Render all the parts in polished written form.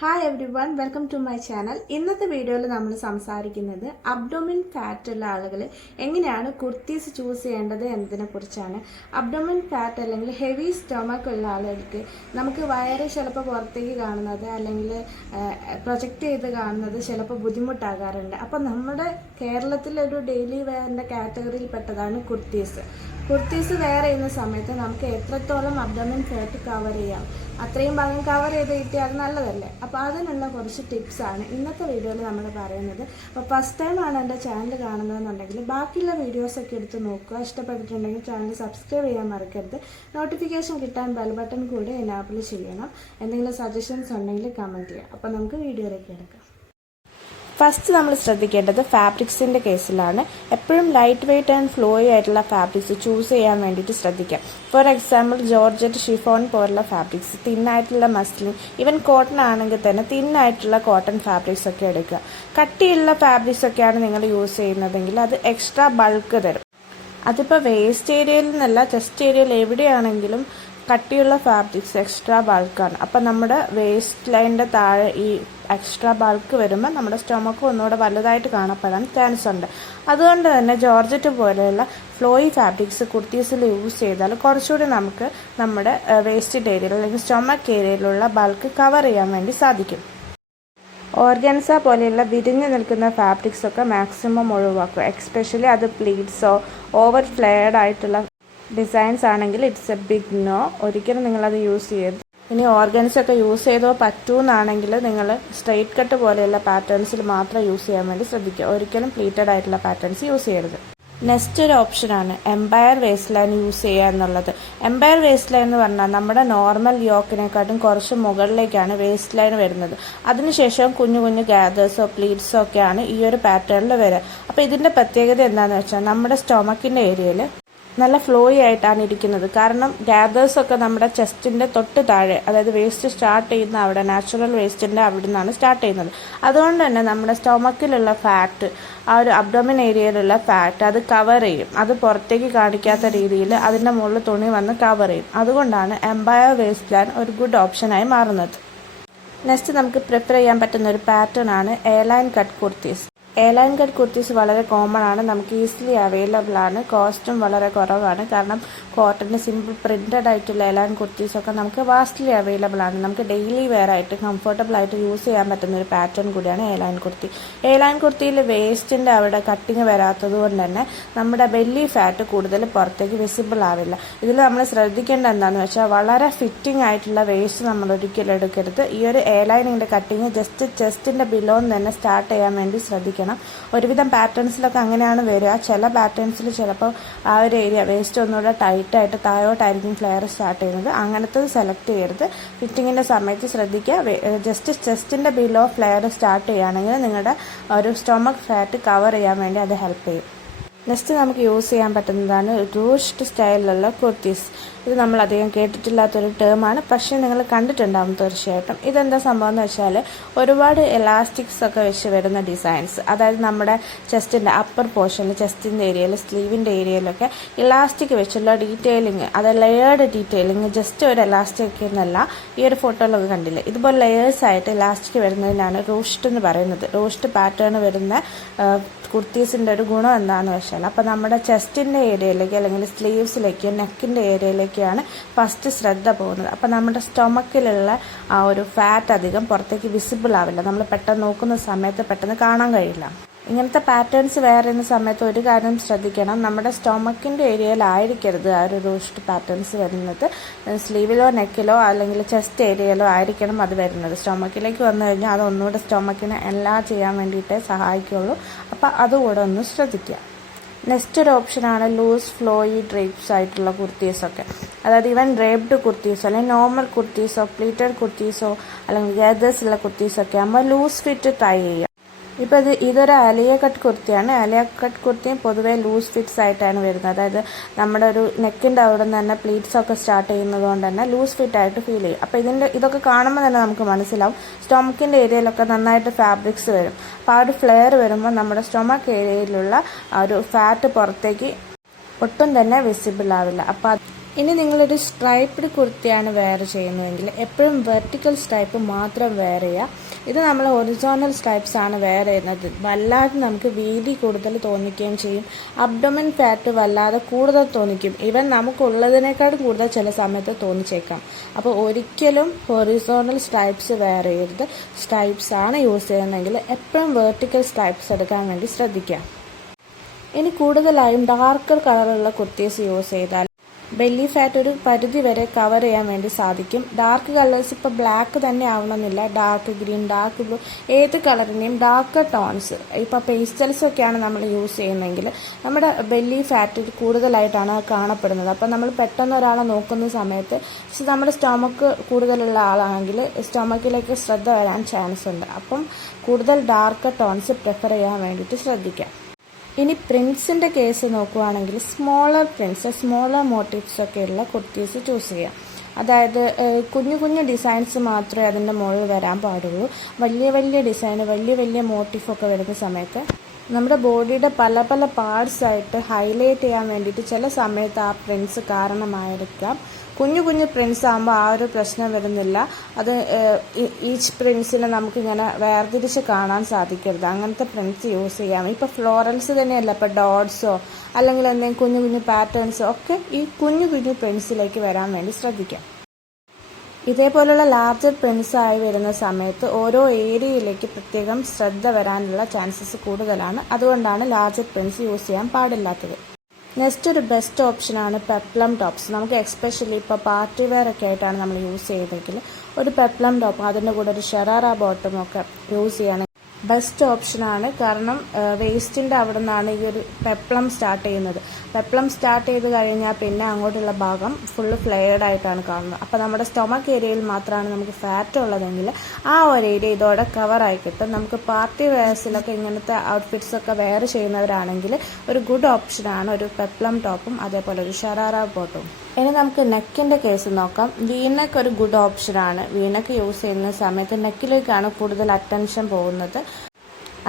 Hi everyone, welcome to my channel. ഇന്നത്തെ വീഡിയോയിൽ നമ്മൾ സംസാരിക്കുന്നത് അബ്ഡോമിൻ ഫാറ്റ് ഉള്ള ആളുകൾ എങ്ങനെയാണ് കുർത്തീസ് ചൂസ് ചെയ്യേണ്ടത് എന്നതിനെ കുറിച്ചാണ്. അബ്ഡോമിൻ ഫാറ്റ് അല്ലെങ്കിൽ ഹെവി സ്റ്റൊമക്ക് ഉള്ള ആളുകൾക്ക് നമുക്ക് വയറ് ചിലപ്പോൾ പുറത്തേക്ക് കാണുന്നത് അല്ലെങ്കിൽ പ്രൊജക്റ്റ് ചെയ്ത് കാണുന്നത് ചിലപ്പോൾ ബുദ്ധിമുട്ടാകാറുണ്ട്. അപ്പോൾ നമ്മുടെ കേരളത്തിലൊരു ഡെയിലി വെയറിൻ്റെ കാറ്റഗറിയിൽ പെട്ടതാണ് കുർത്തീസ്. കുർത്തീസ് വെയർ ചെയ്യുന്ന സമയത്ത് നമുക്ക് എത്രത്തോളം അബ്ഡോമിൻ ഫാറ്റ് കവർ ചെയ്യാം, അത്രയും ഭാഗം കവർ ചെയ്ത് കിട്ടിയാൽ നല്ലതല്ലേ. അപ്പോൾ അതിനുള്ള കുറച്ച് ടിപ്സാണ് ഇന്നത്തെ വീഡിയോയിൽ നമ്മൾ പറയുന്നത്. അപ്പോൾ ഫസ്റ്റ് ടൈമാണ് എൻ്റെ ചാനൽ കാണുന്നതെന്നുണ്ടെങ്കിൽ ബാക്കിയുള്ള വീഡിയോസൊക്കെ എടുത്ത് നോക്കുക. ഇഷ്ടപ്പെട്ടിട്ടുണ്ടെങ്കിൽ ചാനൽ സബ്സ്ക്രൈബ് ചെയ്യാൻ മറക്കരുത്. നോട്ടിഫിക്കേഷൻ കിട്ടാൻ ബെൽ ബട്ടൺ കൂടി എനാബിൾ ചെയ്യണം. എന്തെങ്കിലും സജഷൻസ് ഉണ്ടെങ്കിൽ കമൻറ്റ് ചെയ്യാം. അപ്പോൾ നമുക്ക് വീഡിയോയിലേക്ക് എടുക്കാം. ഫസ്റ്റ് നമ്മൾ ശ്രദ്ധിക്കേണ്ടത് ഫാബ്രിക്സിൻ്റെ കേസിലാണ്. എപ്പോഴും ലൈറ്റ് വെയ്റ്റ് ആൻഡ് ഫ്ലോയി ആയിട്ടുള്ള ഫാബ്രിക്സ് ചൂസ് ചെയ്യാൻ വേണ്ടിയിട്ട് ശ്രദ്ധിക്കാം. ഫോർ എക്സാമ്പിൾ ജോർജറ്റ്, ഷിഫോൺ പോലുള്ള ഫാബ്രിക്സ്, തിന്നായിട്ടുള്ള മസ്ലിൻ, ഈവൻ കോട്ടൺ ആണെങ്കിൽ തന്നെ തിന്നായിട്ടുള്ള കോട്ടൺ ഫാബ്രിക്സ് ഒക്കെ എടുക്കുക. കട്ടിയുള്ള ഫാബ്രിക്സ് ഒക്കെയാണ് നിങ്ങൾ യൂസ് ചെയ്യുന്നതെങ്കിൽ അത് എക്സ്ട്രാ ബൾക്ക് തരും. അതിപ്പോൾ വേസ്റ്റ് ഏരിയയിൽ നിന്നല്ല, ചെസ്റ്റ് ഏരിയയിൽ എവിടെയാണെങ്കിലും കട്ടിയുള്ള ഫാബ്രിക്സ് എക്സ്ട്രാ ബൾക്കാണ്. അപ്പം നമ്മുടെ വേസ്റ്റ് ലൈനിൻ്റെ താഴെ ഈ എക്സ്ട്രാ ബൾക്ക് വരുമ്പോൾ നമ്മുടെ സ്റ്റൊമക്ക് ഒന്നുകൂടെ വലുതായിട്ട് കാണപ്പെടാൻ ചാൻസ് ഉണ്ട്. അതുകൊണ്ട് തന്നെ ജോർജറ്റ് പോലെയുള്ള ഫ്ലോയി ഫാബ്രിക്സ് കുർത്തീസിൽ യൂസ് ചെയ്താൽ കുറച്ചുകൂടി നമുക്ക് നമ്മുടെ വേസ്റ്റ് ഏരിയയിൽ അല്ലെങ്കിൽ സ്റ്റൊമക്ക് ഏരിയയിലുള്ള ബൾക്ക് കവർ ചെയ്യാൻ വേണ്ടി സാധിക്കും. ഓർഗൻസ പോലെയുള്ള വിരിഞ്ഞു നിൽക്കുന്ന ഫാബ്രിക്സ് ഒക്കെ മാക്സിമം ഒഴിവാക്കുക. എക്സ്പെഷ്യലി അത് പ്ലീറ്റ്സോ ഓവർ ഫ്ലെയർഡ് ആയിട്ടുള്ള ഡിസൈൻസ് ആണെങ്കിൽ ഇറ്റ്സ് എ ബിഗ് നോ. ഒരിക്കലും നിങ്ങളത് യൂസ് ചെയ്യരുത്. ഇനി ഓർഗൻസ് ഒക്കെ യൂസ് ചെയ്തോ പറ്റൂന്നാണെങ്കിൽ നിങ്ങൾ സ്ട്രെയിറ്റ് കട്ട് പോലെയുള്ള പാറ്റേൺസിൽ മാത്രം യൂസ് ചെയ്യാൻ വേണ്ടി ശ്രദ്ധിക്കുക. ഒരിക്കലും പ്ലീറ്റഡ് ആയിട്ടുള്ള പാറ്റേൺസ് യൂസ് ചെയ്യരുത്. നെക്സ്റ്റ് ഒരു ഓപ്ഷനാണ് എംപയർ വേസ്റ്റ് ലൈൻ യൂസ് ചെയ്യുക എന്നുള്ളത്. എംപയർ വേസ്റ്റ് ലൈൻ എന്ന് പറഞ്ഞാൽ നമ്മുടെ നോർമൽ യോക്കിനെക്കാട്ടും കുറച്ച് മുകളിലേക്കാണ് വേസ്റ്റ് ലൈൻ വരുന്നത്. അതിനുശേഷം കുഞ്ഞു കുഞ്ഞു ഗാദേഴ്സോ പ്ലീറ്റ്സോ ഒക്കെയാണ് ഈ ഒരു പാറ്റേണിൽ വരിക. അപ്പോൾ ഇതിൻ്റെ പ്രത്യേകത എന്താണെന്ന് വെച്ചാൽ നമ്മുടെ സ്റ്റൊമക്കിൻ്റെ ഏരിയയിൽ നല്ല ഫ്ലോയി ആയിട്ടാണ് ഇരിക്കുന്നത്. കാരണം ഗ്യാദേഴ്സൊക്കെ നമ്മുടെ ചെസ്റ്റിൻ്റെ തൊട്ട് താഴെ, അതായത് വേസ്റ്റ് സ്റ്റാർട്ട് ചെയ്യുന്ന അവിടെ, നാച്ചുറൽ വേസ്റ്റിൻ്റെ അവിടെ നിന്നാണ് സ്റ്റാർട്ട് ചെയ്യുന്നത്. അതുകൊണ്ട് തന്നെ നമ്മുടെ സ്റ്റൊമക്കിലുള്ള ഫാറ്റ്, ആ ഒരു അബ്ഡോമിൻ ഏരിയയിലുള്ള ഫാറ്റ് അത് കവർ ചെയ്യും. അത് പുറത്തേക്ക് കാണിക്കാത്ത രീതിയിൽ അതിൻ്റെ മുകളിൽ തുണി വന്ന് കവർ ചെയ്യും. അതുകൊണ്ടാണ് എംപയർ വേസ്റ്റ് ലൈൻ ഒരു ഗുഡ് ഓപ്ഷനായി മാറുന്നത്. നെക്സ്റ്റ് നമുക്ക് പ്രിഫർ ചെയ്യാൻ പറ്റുന്ന ഒരു പാറ്റേൺ ആണ് airline cut kurtis. Airline cut kurtis വളരെ കോമൺ ആണ്, നമുക്ക് ഈസിലി അവൈലബിൾ ആണ്, കോസ്റ്റും വളരെ കുറവാണ്. കാരണം കോട്ടൻ്റെ സിമ്പിൾ പ്രിന്റഡ് ആയിട്ടുള്ള എയർലൈൻ കുർത്തീസൊക്കെ നമുക്ക് വാസ്റ്റ്ലി അവൈലബിൾ ആണ്. നമുക്ക് ഡെയിലി വെയർ ആയിട്ട് കംഫർട്ടബിൾ ആയിട്ട് യൂസ് ചെയ്യാൻ പറ്റുന്ന ഒരു പാറ്റേൺ കൂടിയാണ് എയർലൈൻ കുർത്തി. എയർലൈൻ കുർത്തിയിൽ വേസ്റ്റിൻ്റെ അവിടെ കട്ടിങ് വരാത്തത് കൊണ്ട് തന്നെ നമ്മുടെ ബെല്ലി ഫാറ്റ് കൂടുതൽ പുറത്തേക്ക് വിസിബിൾ ആവില്ല. ഇതിൽ നമ്മൾ ശ്രദ്ധിക്കേണ്ട എന്താണെന്ന് വെച്ചാൽ വളരെ ഫിറ്റിംഗ് ആയിട്ടുള്ള വേസ്റ്റ് നമ്മൾ ഒരിക്കലും എടുക്കരുത്. ഈ ഒരു എയർലൈനിൻ്റെ കട്ടിങ് ജസ്റ്റ് ചെസ്റ്റിൻ്റെ ബിലോന്ന് തന്നെ സ്റ്റാർട്ട് ചെയ്യാൻ വേണ്ടി ശ്രദ്ധിക്കണം. ഒരുവിധം പാറ്റേൺസിലൊക്കെ അങ്ങനെയാണ് വരിക. ചില പാറ്റേൺസിൽ ചിലപ്പോൾ ആ ഒരു ഏരിയ വേസ്റ്റ് ഒന്നുകൂടെ ടൈറ്റായിട്ട് താഴോട്ടായിരിക്കും ഫ്ലെയർ സ്റ്റാർട്ട് ചെയ്യുന്നത്. അങ്ങനത്തെ സെലക്ട് ചെയ്യരുത്. ഫിറ്റിങ്ങിൻ്റെ സമയത്ത് ശ്രദ്ധിക്കുക. ജസ്റ്റ് ചെസ്റ്റിൻ്റെ ബിലോ ഫ്ലെയർ സ്റ്റാർട്ട് ചെയ്യുകയാണെങ്കിൽ നിങ്ങളുടെ ഒരു സ്റ്റൊമക്ക് ഫാറ്റ് കവർ ചെയ്യാൻ വേണ്ടി അത് ഹെൽപ്പ് ചെയ്യും. നെക്സ്റ്റ് നമുക്ക് യൂസ് ചെയ്യാൻ പറ്റുന്നതാണ് റൂഷ്ഡ് സ്റ്റൈലിലുള്ള കുർത്തീസ്. ഇത് നമ്മൾ അധികം കേട്ടിട്ടില്ലാത്തൊരു ടേമാണ്, പക്ഷേ നിങ്ങൾ കണ്ടിട്ടുണ്ടാകും തീർച്ചയായിട്ടും. ഇതെന്താ സംഭവം എന്ന് വെച്ചാൽ ഒരുപാട് എലാസ്റ്റിക്സ് ഒക്കെ വെച്ച് വരുന്ന ഡിസൈൻസ്, അതായത് നമ്മുടെ ചെസ്റ്റിൻ്റെ അപ്പർ പോർഷനിൽ, ചെസ്റ്റിൻ്റെ ഏരിയയിൽ, സ്ലീവിൻ്റെ ഏരിയയിലൊക്കെ ഇലാസ്റ്റിക് വെച്ചുള്ള ഡീറ്റെയിലിങ്, അത് ലെയേർഡ് ഡീറ്റെയിലിങ്, ജസ്റ്റ് ഒരു എലാസ്റ്റിക് എന്നല്ല. ഈ ഒരു ഫോട്ടോയിലൊക്കെ കണ്ടില്ലേ, ഇതുപോലെ ലെയേഴ്സ് ആയിട്ട് ഇലാസ്റ്റിക് വരുന്നതിനാണ് റൂഷ്ഡ് എന്ന് പറയുന്നത്. റൂഷ്ഡ് പാറ്റേൺ വരുന്ന കുർത്തീസിൻ്റെ ഒരു ഗുണം എന്താണെന്ന് വെച്ചാൽ, അപ്പോൾ നമ്മുടെ ചെസ്റ്റിൻ്റെ ഏരിയയിലേക്ക് അല്ലെങ്കിൽ സ്ലീവ്സിലേക്ക്, നെക്കിൻ്റെ ഏരിയയിലേക്കാണ് ഫസ്റ്റ് ശ്രദ്ധ പോകുന്നത്. അപ്പോൾ നമ്മുടെ സ്റ്റൊമക്കിലുള്ള ആ ഒരു ഫാറ്റ് അധികം പുറത്തേക്ക് വിസിബിൾ ആവില്ല. നമ്മൾ പെട്ടെന്ന് നോക്കുന്ന സമയത്ത് പെട്ടെന്ന് കാണാൻ കഴിയില്ല. ഇങ്ങനത്തെ പാറ്റേൺസ് വെയർ ചെയ്യുന്ന സമയത്ത് ഒരു കാര്യം ശ്രദ്ധിക്കണം, നമ്മുടെ സ്റ്റൊമക്കിൻ്റെ ഏരിയയിലായിരിക്കരുത് ആ ഒരു റൂഷ്ഡ് പാറ്റേൺസ് വരുന്നത്. സ്ലീവിലോ നെക്കിലോ അല്ലെങ്കിൽ ചെസ്റ്റ് ഏരിയയിലോ ആയിരിക്കണം അത് വരുന്നത്. സ്റ്റൊമക്കിലേക്ക് വന്നു കഴിഞ്ഞാൽ അത് ഒന്നുകൂടെ സ്റ്റൊമക്കിനെ എല്ലാം ചെയ്യാൻ വേണ്ടിയിട്ടേ സഹായിക്കുള്ളൂ. അപ്പോൾ അതുകൂടെ ഒന്ന് ശ്രദ്ധിക്കുക. നെക്സ്റ്റ് ഒരു ഓപ്ഷനാണ് ലൂസ് ഫ്ലോയി ഡ്രേപ്സ് ആയിട്ടുള്ള കുർത്തീസൊക്കെ. അതായത് ഈവൻ ഡ്രേപ്ഡ് കുർത്തീസോ അല്ലെങ്കിൽ നോർമൽ കുർത്തീസോ പ്ലീറ്റഡ് കുർത്തീസോ അല്ലെങ്കിൽ ഗാദേഴ്സുള്ള കുർത്തീസൊക്കെ ആകുമ്പോൾ ലൂസ് ഫിറ്റ് ട്രൈ ചെയ്യുക. ഇപ്പോൾ ഇതൊരു ആലിയ കട്ട് കുർത്തിയാണ്. ആലിയ കട്ട് കുർത്തിയും പൊതുവേ ലൂസ് ഫിറ്റ്സ് ആയിട്ടാണ് വരുന്നത്. അതായത് നമ്മുടെ ഒരു നെക്കിൻ്റെ അവിടെ നിന്ന് തന്നെ പ്ലീറ്റ്സ് ഒക്കെ സ്റ്റാർട്ട് ചെയ്യുന്നത് കൊണ്ട് തന്നെ ലൂസ് ഫിറ്റ് ആയിട്ട് ഫീൽ ചെയ്യും. അപ്പോൾ ഇതൊക്കെ കാണുമ്പോൾ തന്നെ നമുക്ക് മനസ്സിലാവും സ്റ്റൊമക്കിൻ്റെ ഏരിയയിലൊക്കെ നന്നായിട്ട് ഫാബ്രിക്സ് വരും. അപ്പോൾ ആ ഒരു ഫ്ലെയർ വരുമ്പോൾ നമ്മുടെ സ്റ്റൊമക്ക് ഏരിയയിലുള്ള ആ ഒരു ഫാറ്റ് പുറത്തേക്ക് ഒട്ടും തന്നെ വിസിബിൾ ആവില്ല. അപ്പോൾ ഇനി നിങ്ങളൊരു സ്ട്രൈപ്ഡ് കുർത്തിയാണ് വെയർ ചെയ്യുന്നതെങ്കിൽ എപ്പോഴും വെർട്ടിക്കൽ സ്ട്രൈപ്പ് മാത്രം വെയർ ചെയ്യുക. ഇത് നമ്മൾ ഹൊറിസോണൽ സ്ട്രൈപ്സ് ആണ് വെയർ ചെയ്യുന്നത്. വല്ലാതെ നമുക്ക് വീതി കൂടുതൽ തോന്നിക്കുകയും ചെയ്യും. അബ്ഡോമൻ ഫാറ്റ് വല്ലാതെ കൂടുതൽ തോന്നിക്കും. ഈവൻ നമുക്കുള്ളതിനേക്കാളും കൂടുതൽ ചില സമയത്ത് തോന്നിച്ചേക്കാം. അപ്പോൾ ഒരിക്കലും ഹൊറിസോണൽ സ്ട്രൈപ്സ് വെയർ ചെയ്യരുത്. സ്ട്രൈപ്സ് ആണ് യൂസ് ചെയ്യുന്നതെങ്കിൽ എപ്പോഴും വെർട്ടിക്കൽ സ്ട്രൈപ്സ് എടുക്കാൻ വേണ്ടി ശ്രദ്ധിക്കുക. ഇനി കൂടുതലായും ഡാർക്കർ കളറുള്ള കുർത്തീസ് യൂസ് ചെയ്താൽ ബെല്ലി ഫാറ്റ് ഒരു പരിധി വരെ കവർ ചെയ്യാൻ വേണ്ടി സാധിക്കും. ഡാർക്ക് കളേഴ്സ് ഇപ്പോൾ ബ്ലാക്ക് തന്നെ ആവണമെന്നില്ല. ഡാർക്ക് ഗ്രീൻ, ഡാർക്ക് ബ്ലൂ, ഏത് കളറിനെയും ഡാർക്ക് ടോൺസ്, ഇപ്പോൾ പേസ്റ്റൽസ് ഒക്കെയാണ് നമ്മൾ യൂസ് ചെയ്യുന്നതെങ്കിൽ നമ്മുടെ ബെല്ലി ഫാറ്റ് കൂടുതലായിട്ടാണ് കാണപ്പെടുന്നത്. അപ്പോൾ നമ്മൾ പെട്ടെന്ന് ഒരാളെ നോക്കുന്ന സമയത്ത് നമ്മുടെ സ്റ്റൊമക്ക് കൂടുതലുള്ള ആളാണെങ്കിൽ സ്റ്റൊമക്കിലേക്ക് ശ്രദ്ധ വരാൻ ചാൻസ് ഉണ്ട്. അപ്പം കൂടുതൽ ഡാർക്ക് ടോൺസ് പ്രിഫർ ചെയ്യാൻ വേണ്ടിയിട്ട് ശ്രദ്ധിക്കാം. ഇനി പ്രിൻസിൻ്റെ കേസ് നോക്കുകയാണെങ്കിൽ സ്മോളർ പ്രിൻസ്, സ്മോളർ മോട്ടീവ്സ് ഒക്കെയുള്ള കുർത്തീസ് ചൂസ് ചെയ്യാം. അതായത് കുഞ്ഞു കുഞ്ഞു ഡിസൈൻസ് മാത്രമേ അതിൻ്റെ മുകളിൽ വരാൻ പാടുള്ളൂ. വലിയ വലിയ ഡിസൈന്, വലിയ വലിയ മോട്ടീഫൊക്കെ വരുന്ന സമയത്ത് നമ്മുടെ ബോഡിയുടെ പല പല പാർട്സായിട്ട് ഹൈലൈറ്റ് ചെയ്യാൻ വേണ്ടിയിട്ട് ചില സമയത്ത് ആ പ്രിൻസ് കാരണമായിരിക്കാം. കുഞ്ഞു കുഞ്ഞു പ്രിൻസ് ആകുമ്പോൾ ആ ഒരു പ്രശ്നം വരുന്നില്ല. അത് ഈച്ച് പ്രിൻസിനെ നമുക്കിങ്ങനെ വേർതിരിച്ച് കാണാൻ സാധിക്കരുത്. അങ്ങനത്തെ പ്രിൻസ് യൂസ് ചെയ്യാം. ഇപ്പോൾ ഫ്ലോറൽസ് തന്നെയല്ല, ഇപ്പോൾ ഡോട്ട്സോ അല്ലെങ്കിൽ എന്തെങ്കിലും കുഞ്ഞു കുഞ്ഞു പാറ്റേൺസോ ഒക്കെ ഈ കുഞ്ഞു കുഞ്ഞു പ്രിൻസിലേക്ക് വരാൻ വേണ്ടി ശ്രദ്ധിക്കാം. ഇതേപോലുള്ള ലാർജർ പ്രിൻസ് ആയി വരുന്ന സമയത്ത് ഓരോ ഏരിയയിലേക്ക് പ്രത്യേകം ശ്രദ്ധ വരാനുള്ള ചാൻസസ് കൂടുതലാണ്. അതുകൊണ്ടാണ് ലാർജർ പ്രിൻസ് യൂസ് ചെയ്യാൻ പാടില്ലാത്തത്. നെക്സ്റ്റ് ഒരു ബെസ്റ്റ് ഓപ്ഷനാണ് പെപ്ലം ടോപ്സ്. നമുക്ക് എക്സ്പെഷ്യലി ഇപ്പോൾ പാർട്ടി വെയർ ഒക്കെ ആയിട്ടാണ് നമ്മൾ യൂസ് ചെയ്തെങ്കിൽ ഒരു പെപ്ലം ടോപ്പ്, അതിൻ്റെ കൂടെ ഒരു ഷറാറ ബോട്ടം ഒക്കെ യൂസ് ചെയ്യണം. ബെസ്റ്റ് ഓപ്ഷനാണ്. കാരണം വേസ്റ്റിൻ്റെ അവിടെ നിന്നാണ് ഈ ഒരു പെപ്ലം സ്റ്റാർട്ട് ചെയ്യുന്നത്. പെപ്ലം സ്റ്റാർട്ട് ചെയ്ത് കഴിഞ്ഞാൽ പിന്നെ അങ്ങോട്ടുള്ള ഭാഗം ഫുള്ള് ഫ്ലെയർഡ് ആയിട്ടാണ് കാണുന്നത്. അപ്പോൾ നമ്മുടെ സ്റ്റൊമക്ക് ഏരിയയിൽ മാത്രമാണ് നമുക്ക് ഫാറ്റ് ഉള്ളതെങ്കിൽ ആ ഒരു ഏരിയ ഇതോടെ കവറായി കിട്ടും. നമുക്ക് പാർട്ടി വെയർസിലൊക്കെ ഇങ്ങനത്തെ ഔട്ട്ഫിറ്റ്സൊക്കെ വെയർ ചെയ്യുന്നവരാണെങ്കിൽ ഒരു ഗുഡ് ഓപ്ഷനാണ് ഒരു പെപ്ലം ടോപ്പും അതേപോലെ ഒരു ഷറാറ ബോട്ടും. ഇനി നമുക്ക് നെക്കിൻ്റെ കേസ് നോക്കാം. വീനെക്ക് ഒരു ഗുഡ് ഓപ്ഷനാണ്. വീനെക്ക് യൂസ് ചെയ്യുന്ന സമയത്ത് നെക്കിലേക്കാണ് കൂടുതൽ അറ്റൻഷൻ പോകുന്നത്.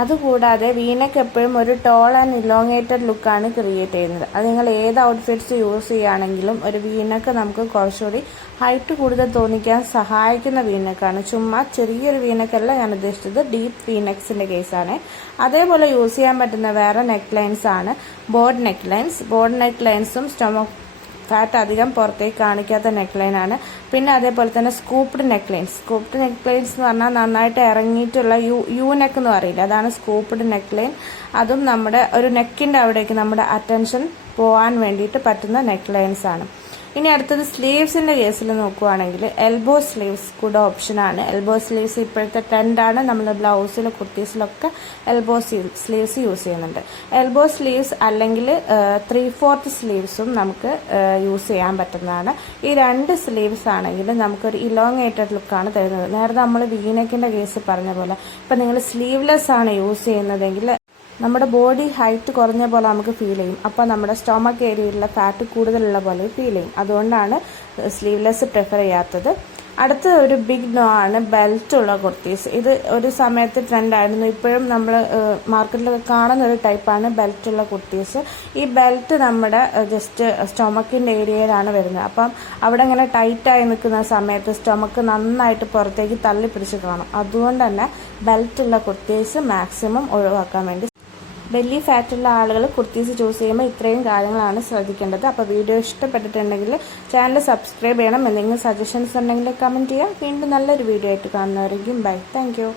അതുകൂടാതെ വീനെക്ക് എപ്പോഴും ഒരു ടോൾ ആൻഡ് ഇലോങ്ങേറ്റഡ് ലുക്കാണ് ക്രിയേറ്റ് ചെയ്യുന്നത്. അത് നിങ്ങൾ ഏത് ഔട്ട്ഫിറ്റ്സ് യൂസ് ചെയ്യുകയാണെങ്കിലും ഒരു വീനെക്ക് നമുക്ക് കുറച്ചുകൂടി ഹൈറ്റ് കൂടുതൽ തോന്നിക്കാൻ സഹായിക്കുന്ന വീനെക്കാണ്. ചുമ്മാ ചെറിയൊരു വീനെക്കല്ല ഞാൻ ഉദ്ദേശിച്ചത്, ഡീപ്പ് വീനെക്സിൻ്റെ കേസാണ്. അതേപോലെ യൂസ് ചെയ്യാൻ പറ്റുന്ന വേറെ നെക്ക് ലൈൻസ് ആണ് boat neck lines. Boat neck ലൈൻസും സ്റ്റൊമക്ക് ഫാറ്റ് അധികം പുറത്തേക്ക് കാണിക്കാത്ത നെക്ക് ലൈനാണ്. പിന്നെ അതേപോലെ തന്നെ scooped neck lines. Scooped neck lines എന്ന് പറഞ്ഞാൽ നന്നായിട്ട് ഇറങ്ങിയിട്ടുള്ള യു നെക്ക് എന്ന് പറയില്ല, അതാണ് സ്കൂപ്ഡ് നെക്ക് ലൈൻ. അതും നമ്മുടെ ഒരു നെക്കിൻ്റെ അവിടേക്ക് നമ്മുടെ അറ്റൻഷൻ പോകാൻ വേണ്ടിയിട്ട് പറ്റുന്ന നെക്ക് ലൈൻസ് ആണ്. ഇനി അടുത്തത് സ്ലീവ്സിൻ്റെ കേസിൽ നോക്കുകയാണെങ്കിൽ എൽബോ സ്ലീവ്സ് ഗുഡ് ഓപ്ഷനാണ്. എൽബോ സ്ലീവ്സ് ഇപ്പോഴത്തെ ട്രെൻഡാണ്. നമ്മൾ ബ്ലൗസിലും കുർത്തീസിലൊക്കെ എൽബോ സ്ലീവ്സ് യൂസ് ചെയ്യുന്നുണ്ട്. എൽബോ സ്ലീവ്സ് അല്ലെങ്കിൽ 3/4 സ്ലീവ്സും നമുക്ക് യൂസ് ചെയ്യാൻ പറ്റുന്നതാണ്. ഈ രണ്ട് സ്ലീവ്സ് ആണെങ്കിൽ നമുക്കൊരു ഇലോങ്ങേറ്റഡ് ലുക്കാണ് തരുന്നത്. നേരത്തെ നമ്മൾ വീനെക്കിൻ്റെ കേസ് പറഞ്ഞ പോലെ ഇപ്പം നിങ്ങൾ സ്ലീവ്ലെസ് ആണ് യൂസ് ചെയ്യുന്നതെങ്കിൽ നമ്മുടെ ബോഡി ഹൈറ്റ് കുറഞ്ഞ പോലെ നമുക്ക് ഫീൽ ചെയ്യും. അപ്പോൾ നമ്മുടെ സ്റ്റൊമക്ക് ഏരിയയിലുള്ള ഫാറ്റ് കൂടുതലുള്ള പോലെ ഫീൽ ചെയ്യും. അതുകൊണ്ടാണ് സ്ലീവ്ലെസ് പ്രിഫർ ചെയ്യാത്തത്. അടുത്ത ഒരു ബിഗ് നോ ആണ് ബെൽറ്റ് ഉള്ള കുർത്തീസ്. ഇത് ഒരു സമയത്ത് ട്രെൻഡായിരുന്നു. ഇപ്പോഴും നമ്മൾ മാർക്കറ്റിലൊക്കെ കാണുന്ന ഒരു ടൈപ്പാണ് ബെൽറ്റ് ഉള്ള കുർത്തീസ്. ഈ ബെൽറ്റ് നമ്മുടെ ജസ്റ്റ് സ്റ്റൊമക്കിൻ്റെ ഏരിയയിലാണ് വരുന്നത്. അപ്പം അവിടെ ഇങ്ങനെ ടൈറ്റായി നിൽക്കുന്ന സമയത്ത് സ്റ്റൊമക്ക് നന്നായിട്ട് പുറത്തേക്ക് തള്ളി പിടിച്ച് കാണും. അതുകൊണ്ട് തന്നെ ബെൽറ്റ് ഉള്ള കുർത്തീസ് മാക്സിമം ഒഴിവാക്കാൻ വേണ്ടി ബെല്ലി ഫാറ്റുള്ള ആളുകൾ കുർത്തീസ് ചൂസ് ചെയ്യുമ്പോൾ ഇത്രയും കാര്യങ്ങളാണ് ശ്രദ്ധിക്കേണ്ടത്. അപ്പോൾ വീഡിയോ ഇഷ്ടപ്പെട്ടിട്ടുണ്ടെങ്കിൽ ചാനൽ സബ്സ്ക്രൈബ് ചെയ്യണം. എന്തെങ്കിലും സജഷൻസ് ഉണ്ടെങ്കിൽ കമൻറ്റ് ചെയ്യുക. വീണ്ടും നല്ലൊരു വീഡിയോ ആയിട്ട് കാണുന്നവരെയും ബൈ. Thank you.